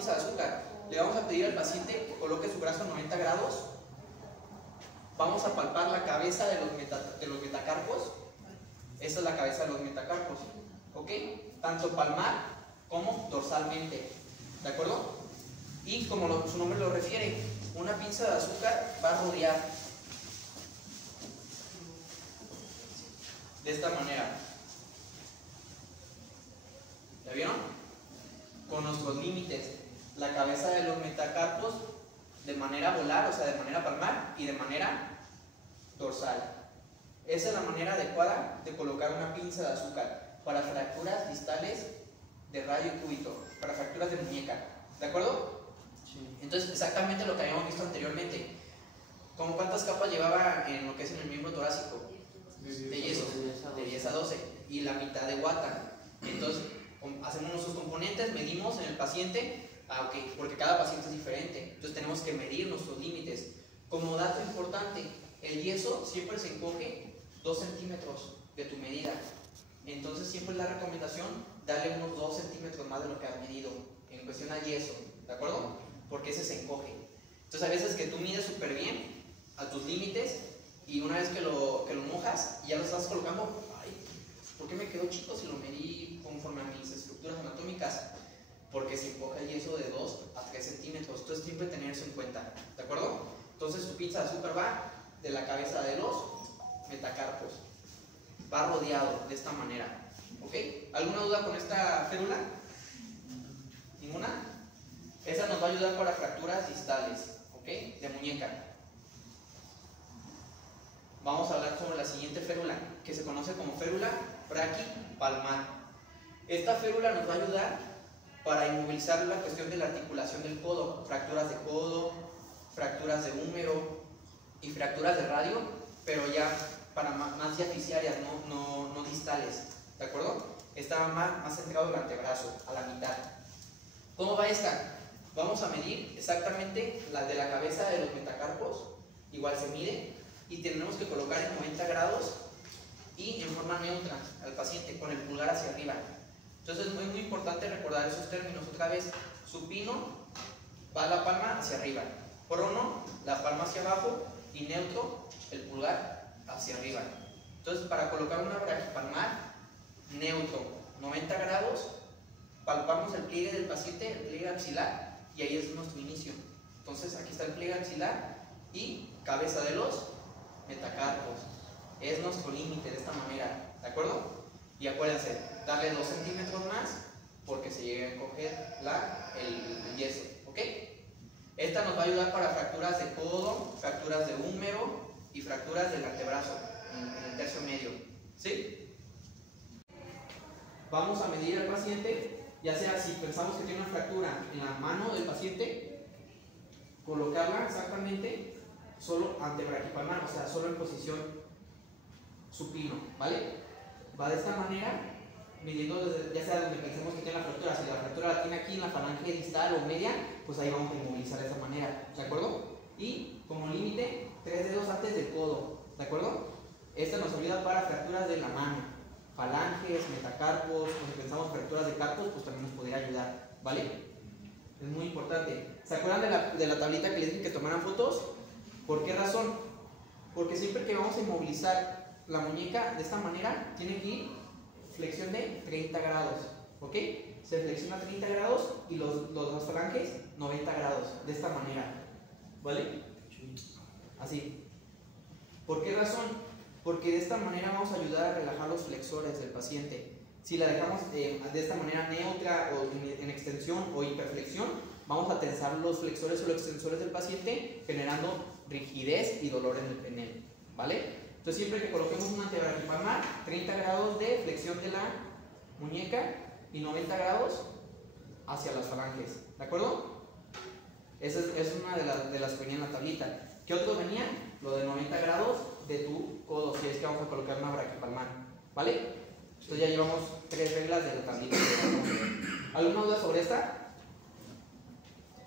pinza de azúcar. Le vamos a pedir al paciente que coloque su brazo en 90 grados. Vamos a palpar la cabeza de los metacarpos. Esa es la cabeza de los metacarpos, ¿ok? Tanto palmar como dorsalmente, ¿de acuerdo? Y como su nombre lo refiere, una pinza de azúcar va a rodear de esta manera. ¿Ya vieron? Con nuestros límites, la cabeza de los metacarpos de manera volar, o sea, de manera palmar y de manera dorsal. Esa es la manera adecuada de colocar una pinza de azúcar para fracturas distales de radio cúbito, para fracturas de muñeca, ¿de acuerdo? Sí. Entonces, exactamente lo que habíamos visto anteriormente. ¿Cómo cuántas capas llevaba en lo que es en el miembro torácico? De yeso, de 10 a 12, y la mitad de guata. Entonces, hacemos nuestros componentes, medimos en el paciente, porque cada paciente es diferente, entonces tenemos que medir nuestros límites. Como dato importante, el yeso siempre se encoge 2 centímetros de tu medida, entonces siempre es la recomendación darle unos 2 centímetros más de lo que has medido en cuestión al yeso, ¿de acuerdo? Porque ese se encoge. Entonces hay veces que tú mides súper bien a tus límites y una vez que lo mojas y ya lo estás colocando, ay, ¿por qué me quedó chico si lo medí conforme a mis estructuras anatómicas? Porque se encoge el yeso de 2 a 3 centímetros, entonces siempre tener eso en cuenta, ¿de acuerdo? Entonces su pinza de azúcar va de la cabeza de los metacarpos, va rodeado de esta manera, ¿ok? ¿Alguna duda con esta férula? ¿Ninguna? Esa nos va a ayudar para fracturas distales, ¿ok? De muñeca. Vamos a hablar sobre la siguiente férula, que se conoce como férula braquipalmar. Esta férula nos va a ayudar para inmovilizar la cuestión de la articulación del codo, fracturas de codo, fracturas de húmero y fracturas de radio, pero ya para más diafisiarias, no distales, ¿de acuerdo? Está más centrado en el antebrazo, a la mitad. ¿Cómo va esta? Vamos a medir exactamente la de la cabeza de los metacarpos, igual se mide, y tenemos que colocar en 90 grados y en forma neutra al paciente con el pulgar hacia arriba. Entonces es muy importante recordar esos términos. Otra vez, supino va la palma hacia arriba, prono la palma hacia abajo y neutro el pulgar hacia arriba. Entonces para colocar una braquipalmar, neutro, 90 grados, palpamos el pliegue del paciente, el pliegue axilar, y ahí es nuestro inicio. Entonces aquí está el pliegue axilar y cabeza de los metacarpos. Es nuestro límite de esta manera, ¿de acuerdo? Y acuérdense, darle 2 centímetros más porque se llega a encoger el yeso, ¿ok? Esta nos va a ayudar para fracturas de codo, fracturas de húmero y fracturas del antebrazo en el tercio medio, ¿sí? Vamos a medir al paciente, ya sea si pensamos que tiene una fractura en la mano del paciente, colocarla exactamente solo antebraquipalmar, o sea, solo en posición supino, ¿vale? Va de esta manera, midiendo desde, ya sea donde pensemos que tiene la fractura. Si la fractura la tiene aquí en la falange distal o media, pues ahí vamos a inmovilizar de esa manera, ¿de acuerdo? Y como límite, 3 dedos antes del codo, ¿de acuerdo? Esta nos ayuda para fracturas de la mano, falanges, metacarpos, o si pensamos fracturas de carpos, pues también nos podría ayudar, ¿vale? Es muy importante. ¿Se acuerdan de la tablita que les dije que tomaran fotos? ¿Por qué razón? Porque siempre que vamos a inmovilizar la muñeca de esta manera, tiene que ir flexión de 30 grados, ¿ok? Se flexiona 30 grados y los falanges 90 grados, de esta manera, ¿vale? Así. ¿Por qué razón? Porque de esta manera vamos a ayudar a relajar los flexores del paciente. Si la dejamos de esta manera neutra o en extensión o hiperflexión, vamos a tensar los flexores o los extensores del paciente, generando rigidez y dolor en él, ¿vale? Entonces siempre que coloquemos un antebraquipalmar, 30 grados de flexión de la muñeca y 90 grados hacia las falanges, ¿de acuerdo? Esa es una de las que venía en la tablita. ¿Qué otro venía? Lo de 90 grados de tu codo, si es que vamos a colocar una braquipalmar, ¿vale? Entonces ya llevamos 3 reglas de la tablita. ¿Alguna duda sobre esta?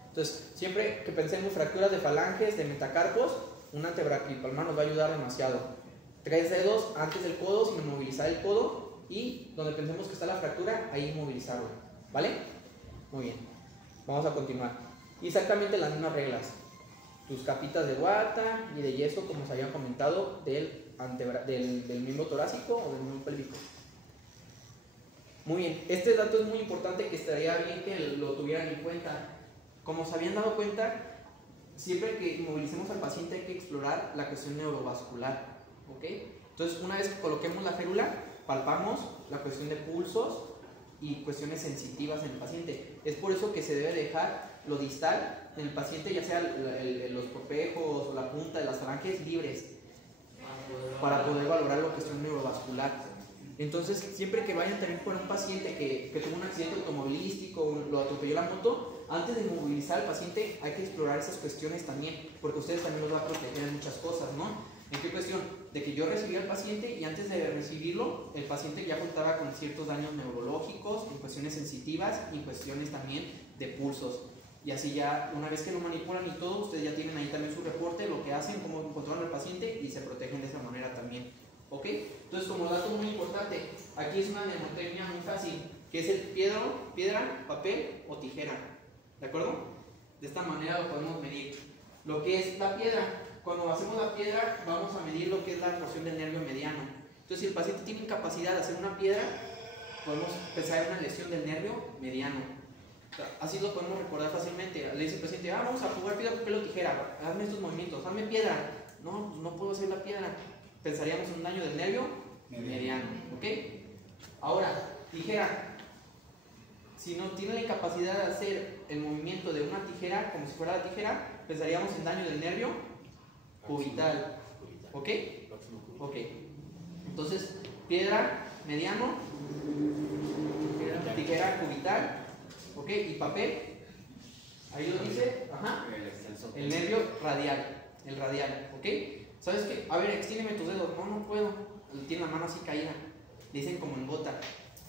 Entonces, siempre que pensemos fracturas de falanges, de metacarpos, un antebraquipalmar nos va a ayudar demasiado. 3 dedos antes del codo sin inmovilizar el codo y donde pensemos que está la fractura, ahí inmovilizarlo, ¿vale? Muy bien. Vamos a continuar. Y exactamente las mismas reglas. Tus capitas de guata y de yeso, como se habían comentado, del miembro torácico o del miembro pélvico. Muy bien, este dato es muy importante, que estaría bien que lo tuvieran en cuenta. Como se habían dado cuenta, siempre que movilicemos al paciente hay que explorar la cuestión neurovascular, ¿ok? Entonces, una vez que coloquemos la férula, palpamos la cuestión de pulsos y cuestiones sensitivas en el paciente. Es por eso que se debe dejar lo distal en el paciente, ya sea los propejos o la punta de las falanges libres, para poder valorar la cuestión neurovascular. Entonces, siempre que vayan también por un paciente que tuvo un accidente automovilístico, lo atropelló la moto, antes de movilizar al paciente hay que explorar esas cuestiones también, porque ustedes también los va a proteger en muchas cosas, ¿no? ¿En qué cuestión? De que yo recibí al paciente y antes de recibirlo, el paciente ya contaba con ciertos daños neurológicos, en cuestiones sensitivas y cuestiones también de pulsos. Y así ya, una vez que lo manipulan y todo, ustedes ya tienen ahí también su reporte, lo que hacen, cómo controlan al paciente y se protegen de esa manera también. ¿Ok? Entonces, como dato muy importante, aquí es una mnemotecnia muy fácil, que es el piedra, papel o tijera. ¿De acuerdo? De esta manera lo podemos medir. Lo que es la piedra, cuando hacemos la piedra, vamos a medir lo que es la porción del nervio mediano. Entonces, si el paciente tiene incapacidad de hacer una piedra, podemos pensar en una lesión del nervio mediano. Así lo podemos recordar fácilmente. Le dice el paciente, vamos a jugar piedra, papel o tijera, hazme estos movimientos, hazme piedra. No, no puedo hacer la piedra. Pensaríamos en un daño del nervio mediano, ¿ok? Ahora, tijera. Si no tiene la incapacidad de hacer el movimiento de una tijera, como si fuera la tijera, pensaríamos en daño del nervio cubital, ¿ok? Ok. Entonces, piedra, mediano, tijera, cubital, ¿ok? Y papel, ahí lo dice, ajá, el nervio radial, el radial, ¿ok? ¿Sabes qué? A ver, extiéndeme tus dedos. No, no puedo. Tiene la mano así caída. Le dicen como en bota.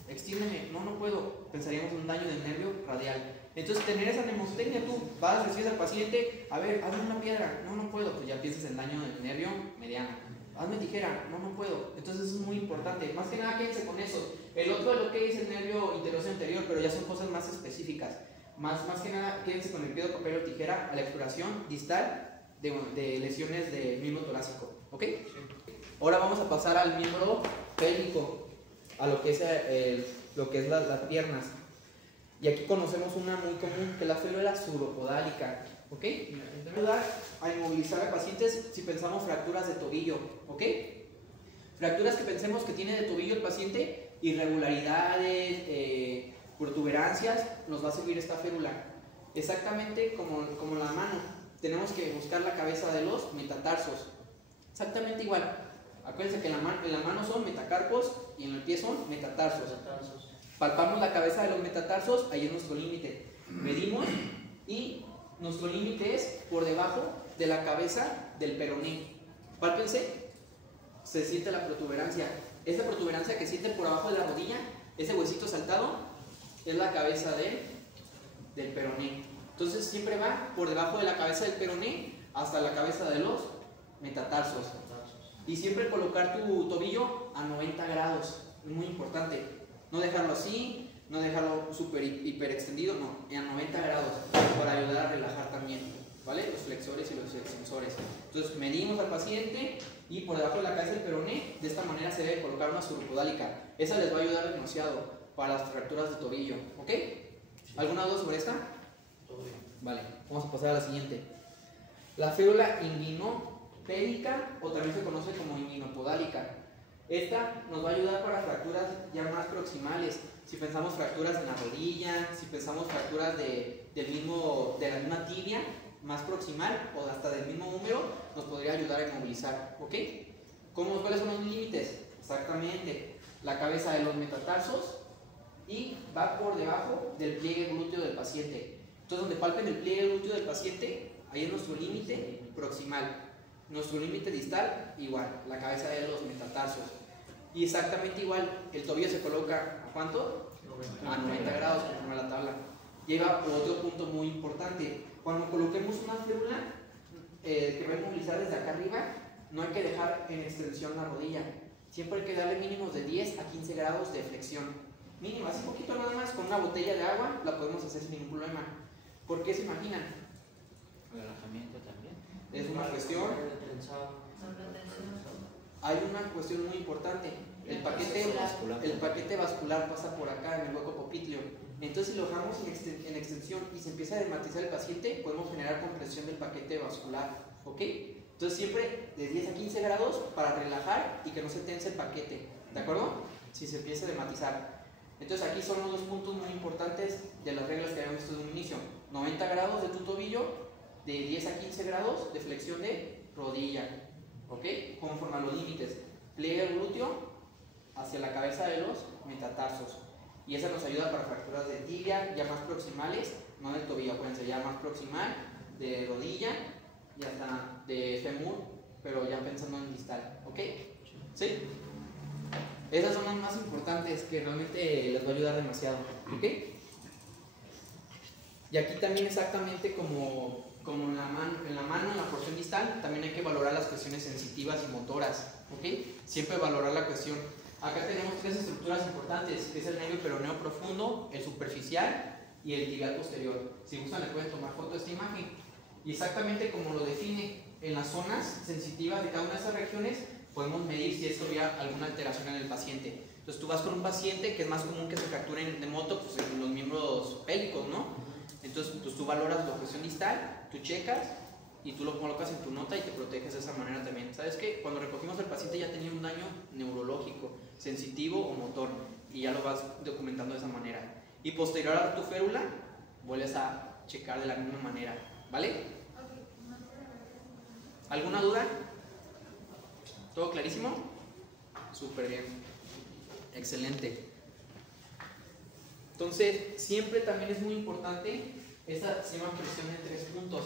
Extiéndeme. No, no puedo. Pensaríamos en un daño del nervio radial. Entonces, tener esa mnemotecnia, tú vas, recibes al paciente, a ver, hazme una piedra. No, no puedo. Pues ya piensas en daño del nervio mediano. Hazme tijera. No, no puedo. Entonces, eso es muy importante. Más que nada, quédense con eso. El otro es lo que es el nervio interoso anterior, pero ya son cosas más específicas. Más que nada, quédense con el piedra, papel o tijera a la exploración distal de lesiones del miembro torácico, ¿ok? Sí. Ahora vamos a pasar al miembro pélvico, a lo que es las piernas. Y aquí conocemos una muy común, que es la férula suropodálica, ¿ok? Ayudar a inmovilizar a pacientes si pensamos fracturas de tobillo, ¿ok? Fracturas que pensemos que tiene de tobillo el paciente, irregularidades, protuberancias, nos va a servir esta férula. Exactamente como la mano. Tenemos que buscar la cabeza de los metatarsos. Exactamente igual. Acuérdense que en la mano son metacarpos y en el pie son metatarsos. Palpamos la cabeza de los metatarsos, ahí es nuestro límite. Medimos y nuestro límite es por debajo de la cabeza del peroné. Pálpense, se siente la protuberancia. Esa protuberancia que sienten por abajo de la rodilla, ese huesito saltado, es la cabeza del peroné. Entonces siempre va por debajo de la cabeza del peroné hasta la cabeza de los metatarsos. Y siempre colocar tu tobillo a 90 grados. Es muy importante. No dejarlo así, no dejarlo súper hiper extendido, no, a 90 grados para ayudar a relajar también, ¿vale? Los flexores y los extensores. Entonces medimos al paciente y por debajo de la cabeza del peroné, de esta manera se debe colocar una suropodálica. Esa les va a ayudar demasiado para las fracturas de tobillo, ¿ok? ¿Alguna duda sobre esta? Vale, vamos a pasar a la siguiente. La férula inguinopédica, o también se conoce como inguinopodálica. Esta nos va a ayudar para fracturas ya más proximales. Si pensamos fracturas en la rodilla, si pensamos fracturas de la misma tibia, más proximal, o hasta del mismo húmero, nos podría ayudar a inmovilizar, ¿ok? ¿Cuáles son los límites? Exactamente, la cabeza de los metatarsos y va por debajo del pliegue glúteo del paciente. Entonces, donde palpen el pliegue glúteo del paciente, ahí es nuestro límite proximal. Nuestro límite distal, igual, la cabeza de los metatarsos. Y exactamente igual, el tobillo se coloca ¿a cuánto? A 90 grados, conforme a la tabla. Llega otro punto muy importante. Cuando coloquemos una férula que va a inmovilizar desde acá arriba, no hay que dejar en extensión la rodilla. Siempre hay que darle mínimos de 10 a 15 grados de flexión. Mínimo, así poquito nada más, con una botella de agua la podemos hacer sin ningún problema. ¿Por qué se imaginan? El relajamiento también. Es una cuestión. Hay una cuestión muy importante. El paquete vascular pasa por acá en el hueco popliteo. Entonces, si lo dejamos en extensión y se empieza a dermatizar el paciente, podemos generar compresión del paquete vascular. ¿Ok? Entonces, siempre de 10 a 15 grados para relajar y que no se tense el paquete. ¿De acuerdo? Si se empieza a dermatizar. Entonces, aquí son los dos puntos muy importantes de las reglas que habíamos visto desde un inicio: 90 grados de tu tobillo, de 10 a 15 grados de flexión de rodilla. ¿Ok? Conforme a los límites. Pliegue el glúteo hacia la cabeza de los metatarsos. Y esa nos ayuda para fracturas de tibia, ya más proximales, no del tobillo, acuérdense, ya más proximal, de rodilla y hasta de fémur, pero ya pensando en distal. ¿Ok? ¿Sí? Esas son las más importantes que realmente les va a ayudar demasiado. ¿Ok? Y aquí también exactamente como en la mano, en la porción distal, también hay que valorar las cuestiones sensitivas y motoras. ¿Ok? Siempre valorar la cuestión. Acá tenemos tres estructuras importantes, que es el nervio peroneo profundo, el superficial y el tibial posterior. Si gustan le pueden tomar foto de esta imagen. Y exactamente como lo define, en las zonas sensitivas de cada una de esas regiones podemos medir si esto hubiera alguna alteración en el paciente. Entonces tú vas con un paciente que es más común que se fracturen de moto, pues en los miembros pélvicos, ¿no? Entonces pues tú valoras la cuestión distal, tú checas y tú lo colocas en tu nota y te proteges de esa manera también. ¿Sabes qué? Cuando recogimos al paciente ya tenía un daño neurológico, sensitivo o motor, y ya lo vas documentando de esa manera. Y posterior a tu férula, vuelves a checar de la misma manera, ¿vale? ¿Alguna duda? ¿Todo clarísimo? Súper bien. Excelente. Entonces, siempre también es muy importante, esta se llama presión en 3 puntos.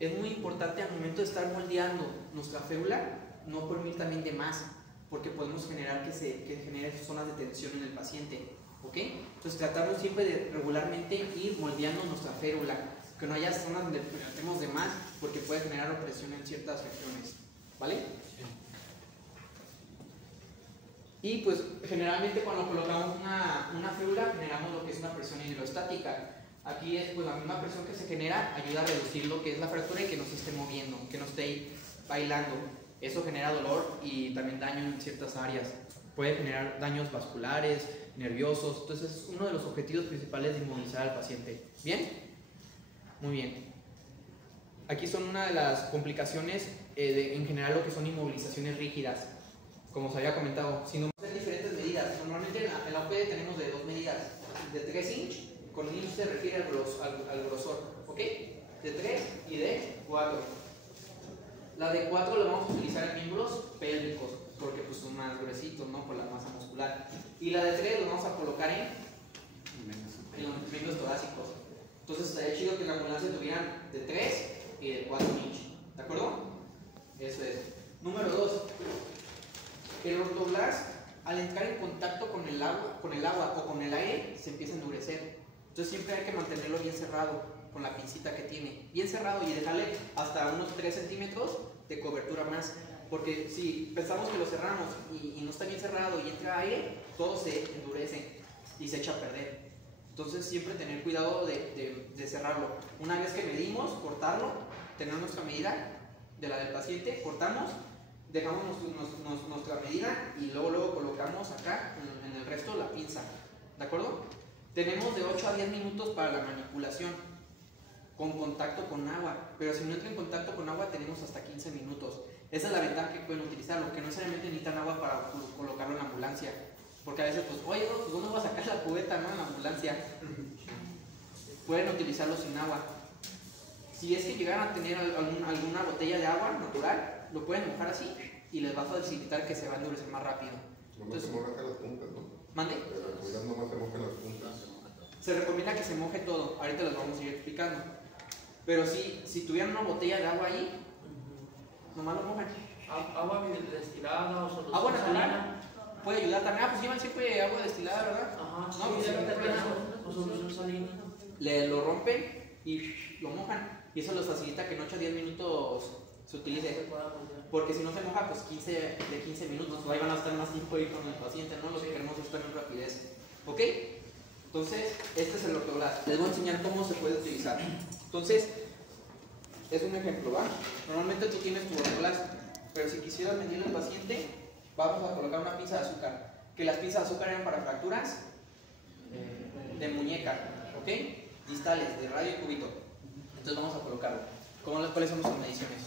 Es muy importante al momento de estar moldeando nuestra férula, no permitir también de más, porque podemos generar que genere zonas de tensión en el paciente. ¿Ok? Entonces tratamos siempre de regularmente ir moldeando nuestra férula, que no haya zonas donde tratemos de más, porque puede generar opresión en ciertas regiones. ¿Vale? Y pues generalmente cuando colocamos una férula generamos lo que es una presión hidrostática. Aquí es pues la misma presión que se genera, ayuda a reducir lo que es la fractura y que no se esté moviendo, que no esté bailando. Eso genera dolor y también daño en ciertas áreas. Puede generar daños vasculares, nerviosos. Entonces es uno de los objetivos principales de inmovilizar al paciente. ¿Bien? Muy bien. Aquí son una de las complicaciones en general lo que son inmovilizaciones rígidas. Como os había comentado, sino en diferentes medidas. Normalmente en la OPD tenemos de 2 medidas, de 3 inch. Con inch se refiere al grosor, ¿ok? De 3 y de 4. La de 4 la vamos a utilizar en miembros pélvicos, porque pues son más gruesitos, ¿no? Por la masa muscular. Y la de 3 la vamos a colocar en los miembros torácicos. Entonces estaría chido que en la ambulancia tuvieran de 3 y de 4 inch, ¿de acuerdo? Eso es. Número 2. El ortoblast, al entrar en contacto con el agua o con el aire, se empieza a endurecer. Entonces siempre hay que mantenerlo bien cerrado, con la pincita que tiene. Bien cerrado y dejarle hasta unos 3 centímetros de cobertura más. Porque si pensamos que lo cerramos y no está bien cerrado y entra aire, todo se endurece y se echa a perder. Entonces siempre tener cuidado de cerrarlo. Una vez que medimos, cortarlo, tener nuestra medida de la del paciente, cortamos, dejamos nuestra medida y luego colocamos acá en el resto la pinza. ¿De acuerdo? Tenemos de 8 a 10 minutos para la manipulación con contacto con agua, pero si no entra en contacto con agua tenemos hasta 15 minutos. Esa es la ventaja que pueden utilizarlo, que no necesariamente necesitan agua para colocarlo en la ambulancia. Porque a veces, pues, oye, pues ¿dónde voy a sacar la cubeta, no? En la ambulancia. Pueden utilizarlo sin agua. Si es que llegaran a tener alguna botella de agua natural, lo pueden mojar así y les va a facilitar que se va a endurecer más rápido. Entonces, se mojan las puntas, ¿no? ¿Mande? Pero en realidad nomás se mojan las puntas. Se recomienda que se moje todo. Ahorita les vamos a ir explicando. Pero si tuvieran una botella de agua ahí, nomás lo mojan. Agua destilada o solución agua natural salina. puede ayudar también. Pues llevan siempre agua destilada, ¿verdad? Ajá, No, sí, pues debe sí, tener o solución salina. Lo rompen y lo mojan. Y eso les facilita que en 8 a 10 minutos se utilice. Porque si no se moja, pues 15 minutos. Ahí van a estar más tiempo ahí con el paciente, ¿no? Lo que queremos es tener rapidez. ¿Ok? Entonces, este es el ortoglas. Les voy a enseñar cómo se puede utilizar. Entonces, es un ejemplo, ¿va? Normalmente tú tienes tu ortoglas, pero si quisieras medirle al paciente, vamos a colocar una pinza de azúcar. Que las pinzas de azúcar eran para fracturas de muñeca, ¿ok? Distales, de radio y cúbito. Entonces vamos a colocarlo. ¿Cuáles son nuestras mediciones?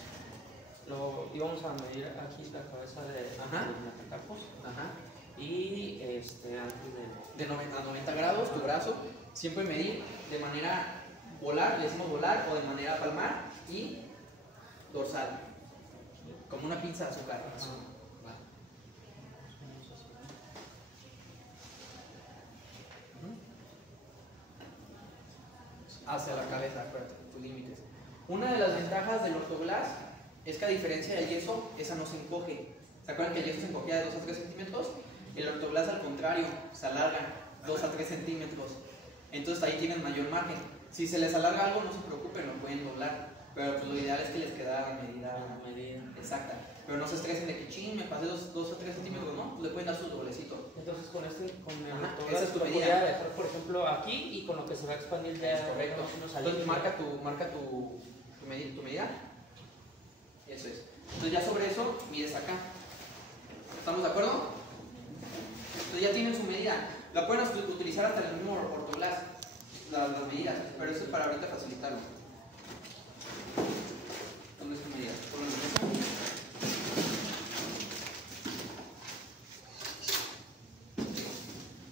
Lo íbamos a medir aquí la cabeza de Natacapos. Ajá. Y antes de. De 90 a 90 grados, tu brazo. Siempre medir de manera volar, le decimos volar, o de manera palmar y dorsal. Como una pinza de azúcar. Hacia la cabeza, acuérdate, tus límites. Una de las ventajas del ortoglas es que a diferencia del yeso, esa no se encoge. ¿Se acuerdan que el yeso se encogía de 2 a 3 centímetros? El ortoglas al contrario, se alarga 2 a 3 centímetros. Entonces ahí tienen mayor margen. Si se les alarga algo, no se preocupen, lo pueden doblar. Pero pues lo ideal es que les quedara la medida exacta. Pero no se estresen de que ching, me pasé 2 a 3 centímetros, ¿no? Pues le pueden dar su doblecito. Entonces con el esa es tu lo medida. voy a dejar, por ejemplo, aquí y con lo que se va a expandir ya Es correcto. unos Entonces marca tu medida. Eso es. Entonces ya sobre eso mides acá. ¿Estamos de acuerdo? Entonces ya tienen su medida. La pueden utilizar hasta el mismo ortoglas, las medidas, pero eso es para ahorita facilitarlo. ¿Dónde es tu medida? Ponlo en el peso.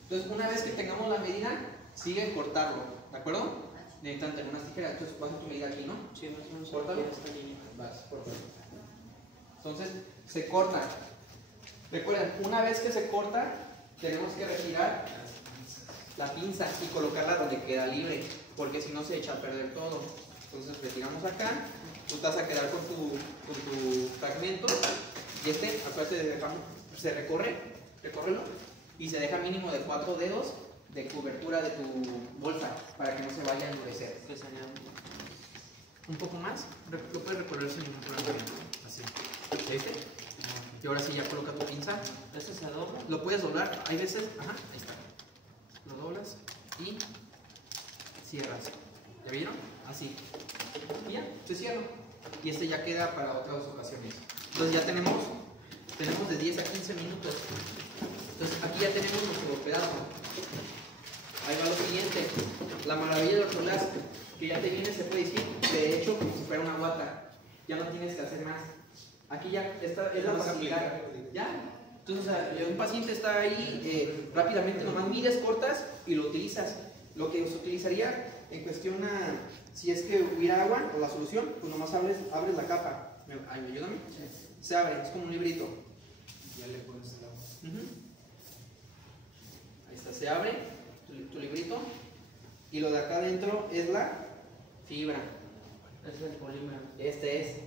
Entonces una vez que tengamos la medida, sigue cortarlo, ¿de acuerdo? Necesitan tener unas tijeras, entonces pasa tu medida aquí, ¿no? Sí, más o menos. Córtalo. Esta línea. Vas, córtalo. Entonces se corta. Recuerden, una vez que se corta, tenemos que retirar la pinza y colocarla donde queda libre, porque si no se echa a perder todo. Entonces retiramos acá, tú te vas a quedar con tu fragmento y acuérdate, se recórrelo y se deja mínimo de 4 dedos de cobertura de tu bolsa para que no se vaya a endurecer. Que sería Un poco más, lo puedes recorrer sin ningún problema. Así. ¿Viste? Y ahora sí ya coloca tu pinza. ¿Este se dobla? Lo puedes doblar, hay veces, ahí está. Lo doblas y cierras. ¿Ya vieron? Así. Y ya, se cierra. Y este ya queda para otras ocasiones. Entonces ya tenemos de 10 a 15 minutos. Entonces aquí ya tenemos nuestro pedazo. Ahí va lo siguiente. La maravilla del ortoglas, que ya te viene, se puede decir, de hecho, como si fuera una guata. Ya no tienes que hacer más. Aquí ya esta es la facilidad. Ya. Entonces, o sea, un paciente está ahí, rápidamente nomás mides, cortas y lo utilizas. Lo que se utilizaría en cuestión a, si es que hubiera agua o la solución, pues nomás abres la capa. Ayúdame. Se abre, es como un librito. Ya le pones el agua. Ahí está, se abre tu librito y lo de acá adentro es la fibra. Es el polímero. Este es.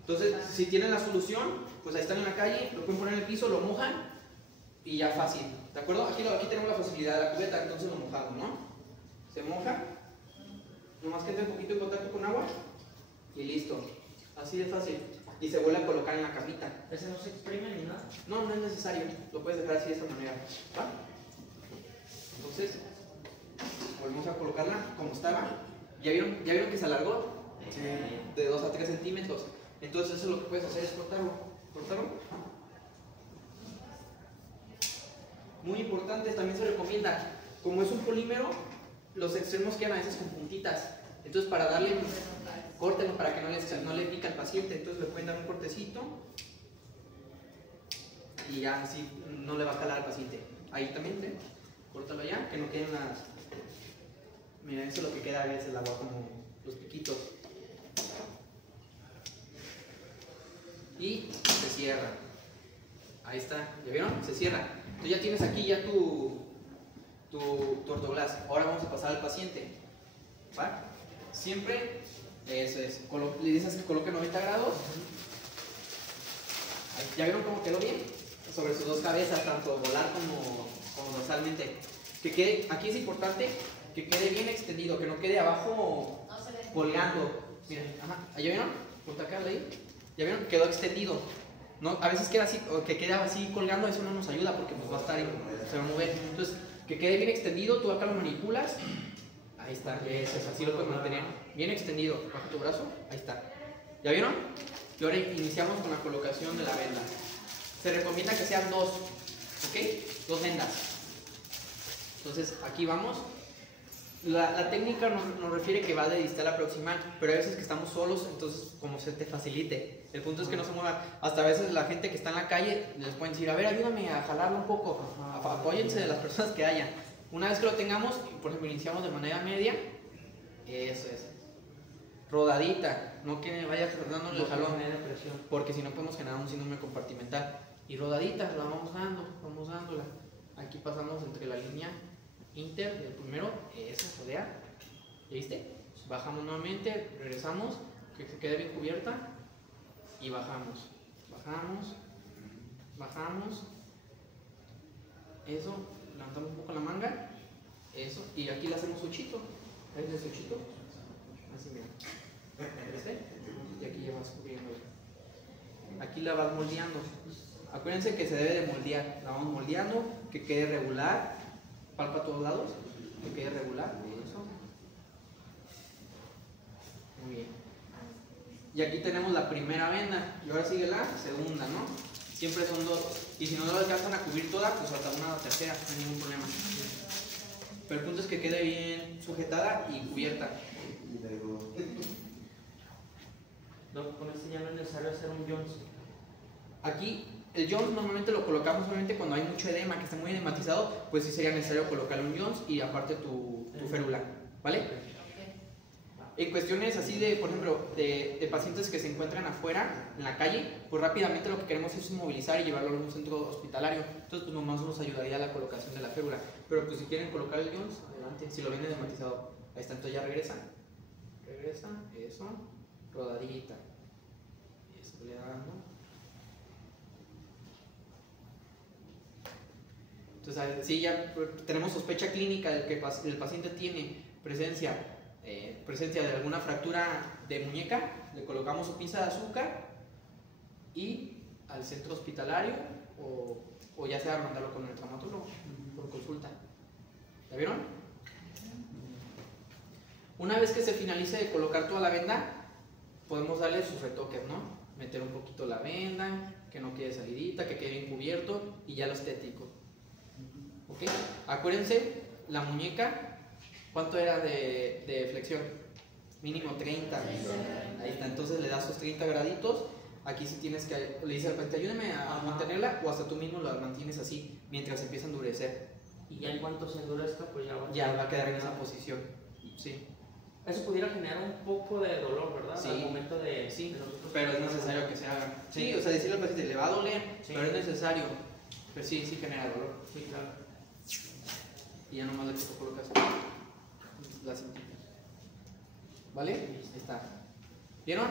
Entonces, si tienen la solución, pues ahí están en la calle, lo pueden poner en el piso, lo mojan y ya fácil. ¿De acuerdo? Aquí tenemos la facilidad de la cubeta, entonces lo mojamos, ¿no? Se moja, nomás que entre un poquito en contacto con agua y listo. Así de fácil. Y se vuelve a colocar en la capita. ¿Ese no se exprime ni nada? No, no es necesario. Lo puedes dejar así de esta manera. ¿Va? Entonces, volvemos a colocarla como estaba. ¿Ya vieron que se alargó? Sí. De 2 a 3 centímetros. Entonces eso lo que puedes hacer es cortarlo. Muy importante, también se recomienda, como es un polímero, los extremos quedan a veces con puntitas. Entonces para darle, córtenlo para que no le pique al paciente. Entonces le pueden dar un cortecito y ya así no le va a calar al paciente. Ahí también, córtalo ya, que no queden las... Mira, eso es lo que queda a veces el agua, como los piquitos. Y se cierra. Ahí está, ¿ya vieron? Se cierra. Entonces ya tienes aquí ya tu ortoglas. Ahora vamos a pasar al paciente. ¿Va? Siempre, eso es. Le dices que coloque 90 grados. ¿Ya vieron cómo quedó bien? Sobre sus dos cabezas, tanto volar como dorsalmente. Que quede, aquí es importante que quede bien extendido, que no quede abajo colgando. Miren, ¿ya vieron? Punta acá, ahí. ¿Ya vieron? Quedó extendido. No, a veces queda así, o que queda así colgando, eso no nos ayuda porque pues va a estar, se va a mover. Entonces, que quede bien extendido, tú acá lo manipulas. Ahí está, eso es, así lo puedes mantener. Bien extendido, baja tu brazo, ahí está. ¿Ya vieron? Y ahora iniciamos con la colocación de la venda. Se recomienda que sean 2, ¿ok? 2 vendas. Entonces, aquí vamos. La técnica nos refiere que va de distal a proximal, pero a veces que estamos solos, entonces como se te facilite. El punto es que no se mueva. Hasta a veces la gente que está en la calle les pueden decir, a ver, ayúdame a jalarlo un poco. Apóyense de las personas que haya. Una vez que lo tengamos, por ejemplo, iniciamos de manera media. Eso es. Rodadita, no que vaya dándole el jalón, porque si no podemos generar un síndrome compartimental. Y rodadita, la vamos dándola. Aquí pasamos entre la línea inter del primero, eso, rodea. ¿Ya viste? Bajamos nuevamente, regresamos, que se quede bien cubierta. Y bajamos. Eso, levantamos un poco la manga. Eso, y aquí le hacemos ochito. ¿Ves ese ochito? Así, mira. ¿Viste? Y aquí ya vas cubriendo. Aquí la vas moldeando. Acuérdense que se debe de moldear. La vamos moldeando, que quede regular. Palpa a todos lados, que quede regular. Eso. Muy bien. Y aquí tenemos la primera venda. Y ahora sigue la segunda, ¿no? Siempre son 2. Y si no lo alcanzan a cubrir toda, pues hasta una tercera, no hay ningún problema. Pero el punto es que quede bien sujetada y cubierta. Con este ya no es necesario hacer un Jones. Aquí el Jones normalmente lo colocamos solamente cuando hay mucho edema, que está muy edematizado, pues sí sería necesario colocarle un Jones y aparte tu férula, ¿vale? En cuestiones así de, por ejemplo, de pacientes que se encuentran afuera, en la calle, pues rápidamente lo que queremos es inmovilizar y llevarlo a algún centro hospitalario. Entonces, pues nomás nos ayudaría la colocación de la férula. Pero pues si quieren colocar el Jones, adelante, si lo ven edematizado. Ahí está, entonces ya regresan. Eso, rodadita. Eso, le dando. Entonces, si ya tenemos sospecha clínica de que el paciente tiene presencia de alguna fractura de muñeca, le colocamos su pinza de azúcar y al centro hospitalario o ya sea mandarlo con el traumatólogo por consulta. ¿Ya vieron? Una vez que se finalice de colocar toda la venda, podemos darle sus retoques, ¿no? Meter un poquito la venda, que no quede salidita, que quede bien cubierto y ya lo estético. ¿Ok? Acuérdense, la muñeca, ¿cuánto era de flexión? Mínimo 30. Ahí está, entonces le das sus 30 graditos. Aquí sí tienes que, le dices al paciente, ayúdame a mantenerla, o hasta tú mismo la mantienes así mientras empieza a endurecer. Y ya en cuanto se endurezca, pues ya va a quedar en esa posición. Sí. Eso pudiera generar un poco de dolor, ¿verdad? Sí. Al momento de... Sí, pero es necesario que se haga. Sí, o sea, decirle al paciente, le va a doler, sí, pero es necesario. Pero sí genera dolor. Sí, claro. Y ya nomás le colocas la cintita. ¿Vale? Ahí está. ¿Vieron?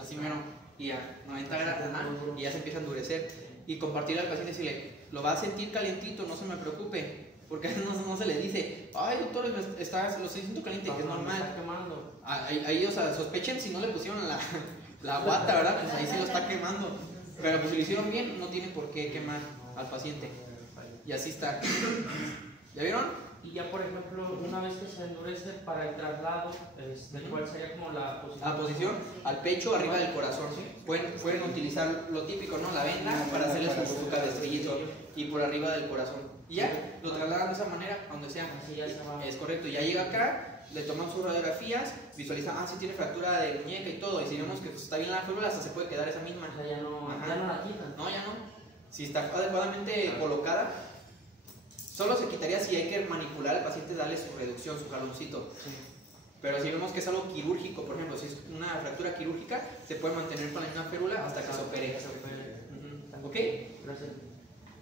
Así mero. Y ya, 90 grados, y ya se empieza a endurecer. Y compartirle al paciente y decirle, lo va a sentir calientito, no se me preocupe. Porque no se le dice, ay doctor, lo estoy sintiendo caliente, que es normal. Está quemando. Ahí, o sea, sospechen si no le pusieron la guata, ¿verdad? Pues ahí sí lo está quemando. Pero pues si lo hicieron bien, no tiene por qué quemar al paciente. Y así está. ¿Ya vieron? Y ya, por ejemplo, una vez que se endurece para el traslado, ¿cuál sería como la posición? La posición al pecho, arriba del corazón. Pueden utilizar lo típico, ¿no? La venda para hacerle su cabestrillo y por arriba del corazón. Y ya, lo trasladan de esa manera, a donde sea. Así ya se va. Es correcto. Ya llega acá, le toman sus radiografías, visualizan, sí tiene fractura de muñeca y todo. Y si vemos que pues, está bien la férula, hasta se puede quedar esa misma. O sea, ya no la quitan. No, ya no. Si está adecuadamente colocada, solo se quitaría si hay que manipular al paciente, darle su reducción, su jaloncito. Sí. Pero si vemos que es algo quirúrgico, por ejemplo, si es una fractura quirúrgica, se puede mantener con la misma férula hasta que se opere. ¿Ok? Gracias.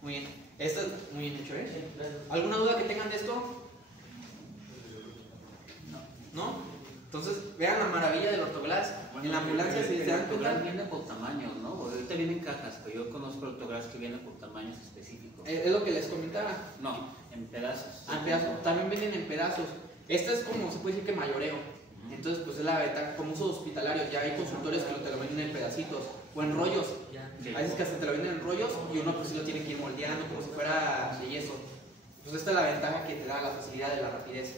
Muy bien. Esto es muy bien hecho, ¿eh? Sí, gracias. ¿Alguna duda que tengan de esto? ¿No? Entonces, vean la maravilla del ortoglass. Bueno, en la ambulancia, si se dan cuenta, viene por tamaños, ¿no? Ahorita vienen cajas, pero yo conozco ortoglass que viene por tamaños específicos. es lo que les comentaba. No, en pedazos. En pedazos. También vienen en pedazos. Esta es como se puede decir que mayoreo. Entonces, pues es la beta, como uso hospitalario. Ya hay consultores que te lo venden en pedacitos o en rollos. A veces que hasta te lo venden en rollos y uno pues sí lo tiene que ir moldeando como si fuera de yeso. Entonces esta es la ventaja que te da la facilidad de la rapidez.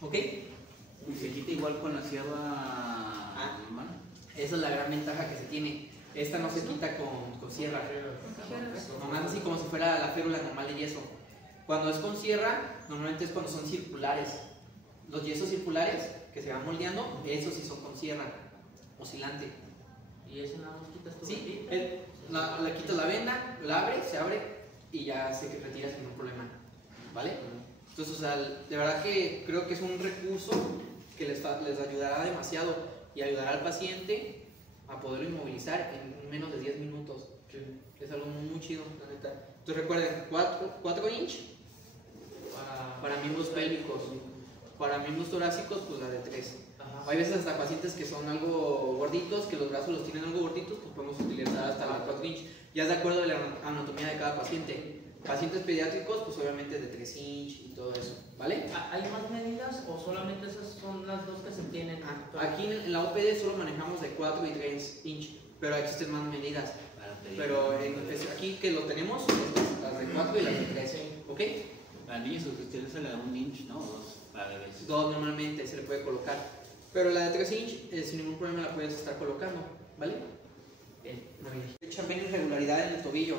¿Ok? ¿Y se quita igual con la sierra normal? Esa es la gran ventaja que se tiene. Esta no se quita con sierra. Nomás así como si fuera la férula normal de yeso. Cuando es con sierra, normalmente es cuando son circulares. Los yesos circulares que se van moldeando, esos sí son con sierra, oscilante. Y eso nada más quitas tu Sí, ropita. le quitas la venda, la abres, se abre y ya se retira sin ningún problema. ¿Vale? Entonces, o sea, de verdad que creo que es un recurso que les ayudará demasiado y ayudará al paciente a poderlo inmovilizar en menos de 10 minutos. Es algo muy, muy chido, la neta. Entonces recuerden, 4 inch para miembros pélvicos. Para miembros torácicos, pues la de 3. Hay veces hasta pacientes que son algo gorditos, que los brazos los tienen algo gorditos, pues podemos utilizar hasta la 4 inch. Ya es de acuerdo a la anatomía de cada paciente. Pacientes pediátricos, pues obviamente de 3 inch y todo eso, ¿vale? ¿Hay más medidas o solamente esas son las dos que se tienen? Aquí en la OPD solo manejamos de 4 y 3 inch, pero existen más medidas. Pero aquí que lo tenemos, las de 4 y las de 3, ¿ok? Para niños se utiliza la de 1 inch, ¿no? O 2 para bebés. 2 normalmente se le puede colocar, pero la de 3 inch sin ningún problema la puedes estar colocando, ¿vale? Ven irregularidad en el tobillo,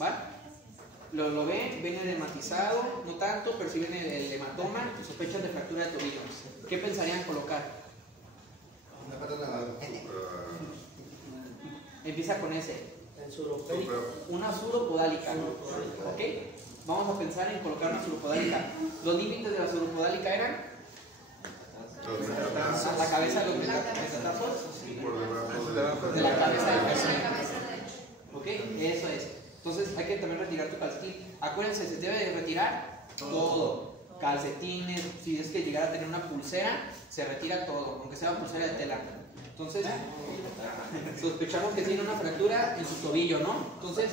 ¿va? Lo ven edematizado, no tanto, pero si ven el hematoma, sospechan de fractura de tobillo. ¿Qué pensarían colocar? Empieza con ese. Una suropodálica. ¿Ok? Vamos a pensar en colocar una suropodálica. Los límites de la suropodálica eran la cabeza de los metatarsos de la cabeza del calcetín. ¿Ok? Eso es. Entonces hay que también retirar tu calcetín. Acuérdense, se debe de retirar todo. Calcetines, si es que llegara a tener una pulsera, se retira todo, aunque sea una pulsera de tela. Entonces, sospechamos que tiene una fractura en su tobillo, ¿no? Entonces,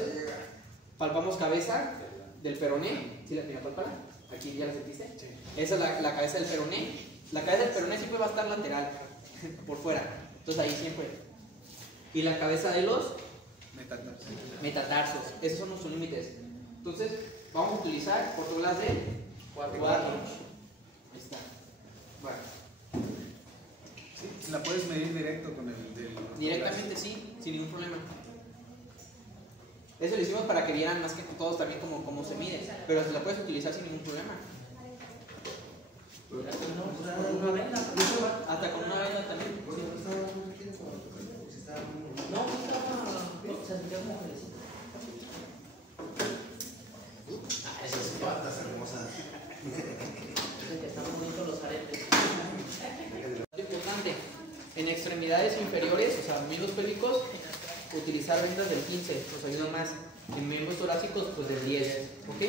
palpamos cabeza del peroné. ¿Sí la tenía palpada? Aquí ya la sentiste. Sí. Esa es la cabeza del peroné. La cabeza del peroné siempre va a estar lateral, por fuera. Entonces ahí siempre. Y la cabeza de los metatarsos. Esos son nuestros límites. Entonces, vamos a utilizar ortoglás de 4. Ahí está. Bueno. Sí, la puedes medir directo con el del... Directamente sí, sin ningún problema. Eso lo hicimos para que vieran más que todos también cómo se mide. Pero se la puedes utilizar sin ningún problema. Una venda. Hasta con una venda también. No, se sentía como felicita. Esas patas hermosas. Dicen que están bonitos los aretes. Importante, en extremidades inferiores, o sea, miembros pélvicos, utilizar vendas del 15, nos ayuda más. En miembros torácicos, pues del 10, ¿ok?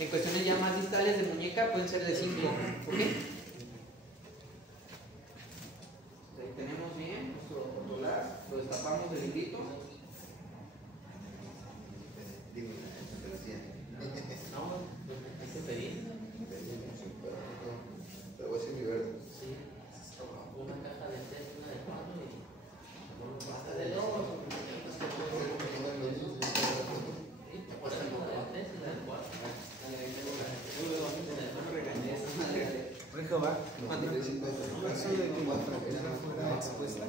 En cuestiones ya más distales de muñeca, pueden ser de 5, ¿ok? Tenemos bien nuestro ortoglás, lo destapamos del librito. No, hay que pedir. Pero voy a decir mi verde. Sí. Una caja de 3, una de 4 y hasta de 2. Por ejemplo, la de 3 y la de 4. Oye, Jehová, caso de que la fractura fuera expuesta,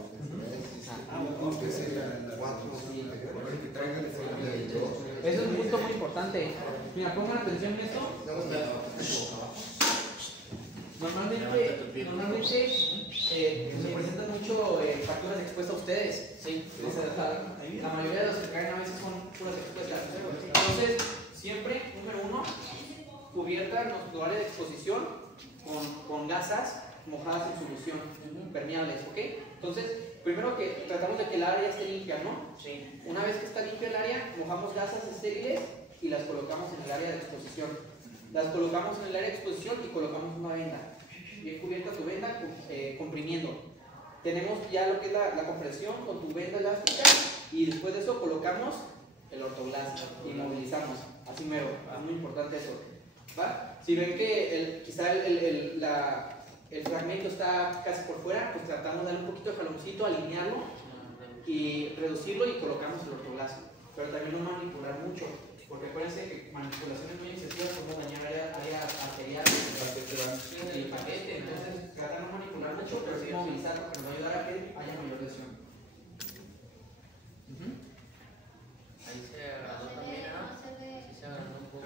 que sea la que traiga el fuego. Eso es un punto muy importante. Mira, pongan atención en esto. Normalmente se presentan mucho fracturas expuestas a ustedes. Sí. O sea, la mayoría de los que caen a veces son puras expuestas. Entonces, siempre, número 1, cubierta nuestro área de exposición con gasas mojadas en solución, permeables, ¿ok? Entonces, primero que tratamos de que el área esté limpia, ¿no? Sí. Una vez que está limpia el área, mojamos gasas estériles y las colocamos en el área de exposición. Las colocamos en el área de exposición y colocamos una venda. Bien cubierta tu venda, comprimiendo. Tenemos ya lo que es la compresión con tu venda elástica y después de eso colocamos el ortoglás y movilizamos. Así mero, es muy importante eso. ¿Va? Si ven que quizá el fragmento está casi por fuera, pues tratamos de darle un poquito de jaloncito, alinearlo y reducirlo y colocamos el ortoglás. Pero también no manipular mucho, porque acuérdense que manipulaciones muy excesivas pueden dañar área arterial del paquete, entonces trata de no manipular mucho, pero sí movilizar porque nos va a ayudar a que haya mayor lesión. Ahí se agradó también, ¿no? Sí se agradó un poco.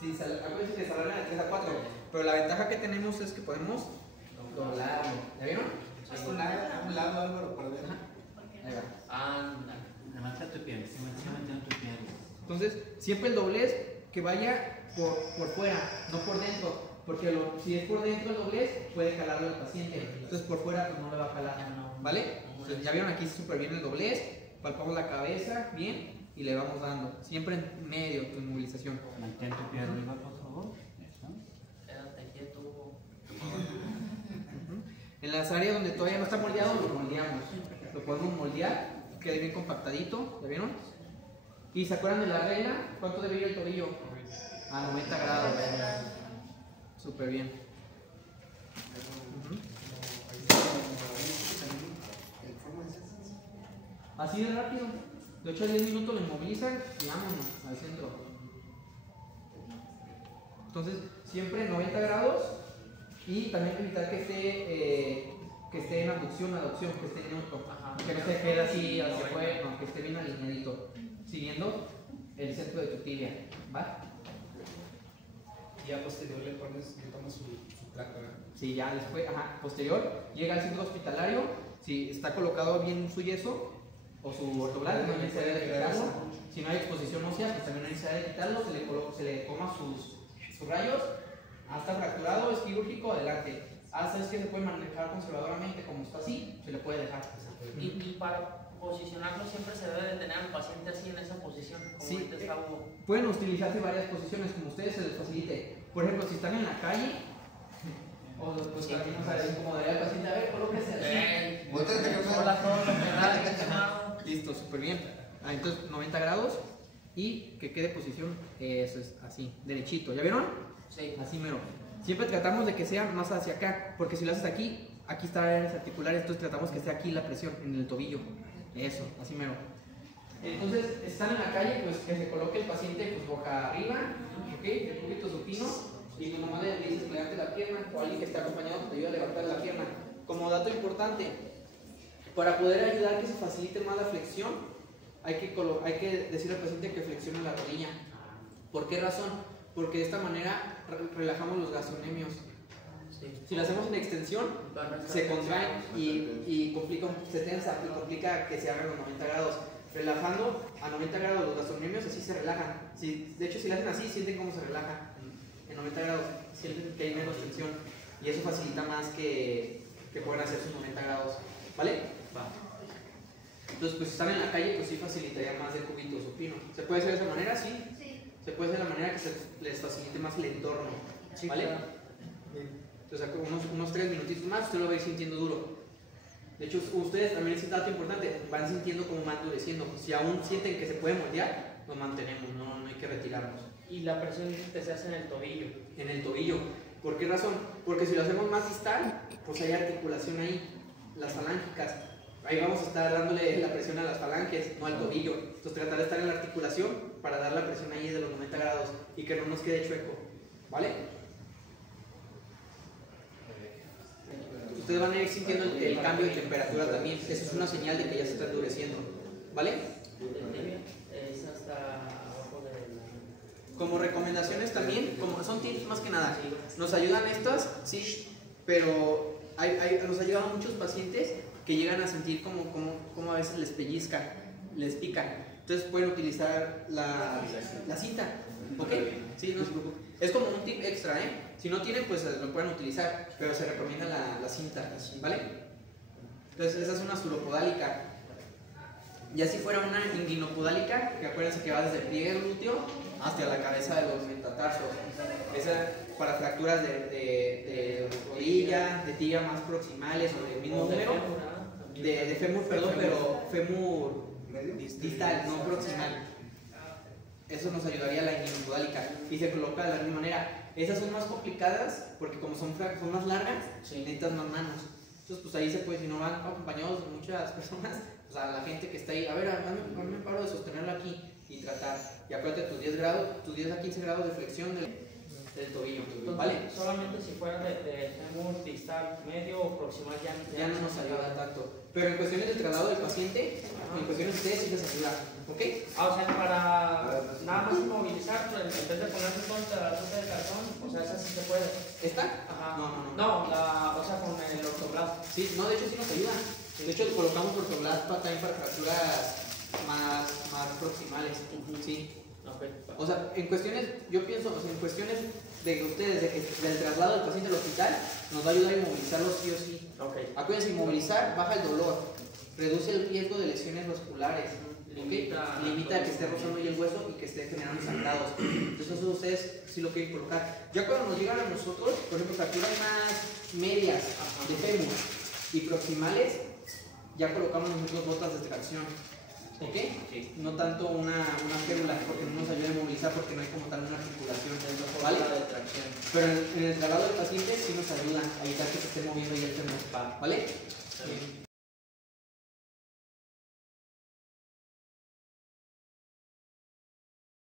Sí, acuérdense que se saldrá de 3 a 4, pero la ventaja que tenemos es que podemos doblarlo. ¿Ya vieron? A un lado, Álvaro, para ver. Ahí va. Anda, levanta tu pierna, se mantiene tu pierna. Entonces, siempre el doblez que vaya por fuera, no por dentro. Porque si es por dentro el doblez, puede calarlo al paciente. Entonces, por fuera, pues no le va a calar. ¿Vale? Entonces, ya vieron aquí súper bien el doblez. Palpamos la cabeza, bien, y le vamos dando. Siempre en medio tu inmovilización. Mantén tu pierna arriba, por favor. Eso. Quédate quieto. En las áreas donde todavía no está moldeado, lo moldeamos. Lo podemos moldear, que quede bien compactadito. ¿Ya vieron? ¿Y se acuerdan de la regla? ¿Cuánto debe ir el tobillo? A 90 grados. Súper bien. Así de rápido. De 8 a 10 minutos lo inmovilizan y vámonos al centro. Entonces, siempre 90 grados y también evitar que esté en abducción, adopción, que esté neutro. Que no se quede así hacia afuera, no, que esté bien alineadito, siguiendo el centro de tu tibia. ¿Va? Y a posterior le tomas su placa, ¿verdad? Sí, ya después, posterior, llega al centro hospitalario, si está colocado bien su yeso o su ortoblas, no hay necesidad de quitarlo. Si no hay exposición ósea, pues también no hay necesidad de quitarlo, se le toma sus rayos, hasta fracturado, es quirúrgico, adelante. Hasta es que se puede manejar conservadoramente, como está así, se le puede dejar. Y para posicionarlo siempre se debe de tener al paciente así en esa posición, como Sí, ahorita está Hugo. pueden utilizarse varias posiciones, como a ustedes se les facilite. Por ejemplo, si están en la calle, o pues también nos incomodaría al paciente, a ver, colóquese así. Volteate, carnal. Hola, todo lo que da, Listo, súper bien. Entonces 90 grados y que quede posición, eso es así, derechito. ¿Ya vieron? Sí. Así mero. Siempre tratamos de que sea más hacia acá, porque si lo haces aquí, aquí están áreas articulares, entonces tratamos que esté aquí la presión en el tobillo. Eso, así mero. Entonces, están en la calle, pues que se coloque el paciente pues boca arriba, ¿ok? Un poquito supino, y tu mamá le dices que levante la pierna, o alguien que está acompañado te ayuda a levantar la pierna. Como dato importante, para poder ayudar a que se facilite más la flexión, hay que decirle al paciente que flexione la rodilla. ¿Por qué razón? Porque de esta manera relajamos los gastrocnemios. Sí. Si lo hacemos en extensión, se contraen y complica, se tensa y complica que se hagan los 90 grados. Relajando a 90 grados los gastrocnemios, así se relajan. De hecho, si lo hacen así, sienten cómo se relaja en 90 grados, sienten que hay menos tensión y eso facilita más que puedan hacer sus 90 grados. ¿Vale? Entonces, pues si están en la calle, pues sí facilitaría más de cúbito supino. ¿Se puede hacer de esa manera? Sí. Se puede hacer de la manera que les facilite más el entorno. ¿Vale? Entonces, unos 3 minutitos más, usted lo va a ir sintiendo duro. De hecho, ustedes también es un dato importante, van sintiendo cómo va endureciendo. Si aún sienten que se puede moldear, lo mantenemos, no hay que retirarnos. Y la presión que se hace en el tobillo. En el tobillo. ¿Por qué razón? Porque si lo hacemos más distal, pues hay articulación ahí, las falángicas. Ahí vamos a estar dándole la presión a las falanges, no al tobillo. Entonces tratar de estar en la articulación para dar la presión ahí de los 90 grados y que no nos quede chueco. ¿Vale? Ustedes van a ir sintiendo el cambio de temperatura también. Eso es una señal de que ya se está endureciendo. ¿Vale? Es hasta abajo de la... Como recomendaciones también, como son tips más que nada, nos ayudan estas, sí, pero nos ha llegado muchos pacientes que llegan a sentir como a veces les pellizcan, les pican. Entonces pueden utilizar la cinta, ¿ok? Sí, no se preocupen. Es como un tip extra, ¿eh? Si no tienen, pues lo pueden utilizar, pero se recomienda la cinta, ¿vale? Entonces esa es una suropodálica. Ya si fuera una inguinopodálica, que acuérdense que va desde el pliegue glúteo hasta la cabeza de los metatarsos. Esa para fracturas de rodilla, de tibia más proximales o del mismo número. De fémur, perdón, pero fémur distal, no proximal. Eso nos ayudaría a la inguinopodálica y se coloca de la misma manera. Esas son más complicadas porque como son más largas, necesitas más manos. Entonces pues ahí se puede, si no van acompañados de muchas personas, o sea, la gente que está ahí, a ver, hazme paro de sostenerlo aquí. y tratar. Y acuérdate tus 10 a 15 grados de flexión del tobillo, Entonces, ¿vale? solamente si fuera de fémur distal medio o proximal Ya no nos ayuda tanto. Pero en cuestiones del traslado del paciente, en cuestiones de ustedes sí les ayuda, ¿ok? O sea, para nada más inmovilizar, pues, en vez de ponerse contra la ruta del cartón, o sea, esa sí se puede. ¿Esta? Ajá. No. No, o sea, con el ortoblast. Sí, no, de hecho sí nos ayuda. De hecho colocamos ortoblast también para fracturas más proximales. Sí. Okay. O sea, en cuestiones, yo pienso, o sea, en cuestiones de ustedes, del traslado del paciente al hospital, nos va a ayudar a inmovilizarlo sí o sí. Okay. Acuérdense, inmovilizar baja el dolor, reduce el riesgo de lesiones vasculares, limita que esté rozando y el hueso y que esté generando sangrados. Entonces eso ustedes sí lo quieren colocar. Ya cuando nos llegan a nosotros, por ejemplo, fracturas más medias de fémur y proximales, ya colocamos nosotros botas de tracción. ¿Ok? Sí. No tanto una férula, porque no nos ayuda a inmovilizar, porque no hay como tal una articulación dentro, ¿vale? De tracción. Pero en el traslado del paciente sí nos ayuda a evitar que se esté moviendo y el fémur, ¿vale? Sí.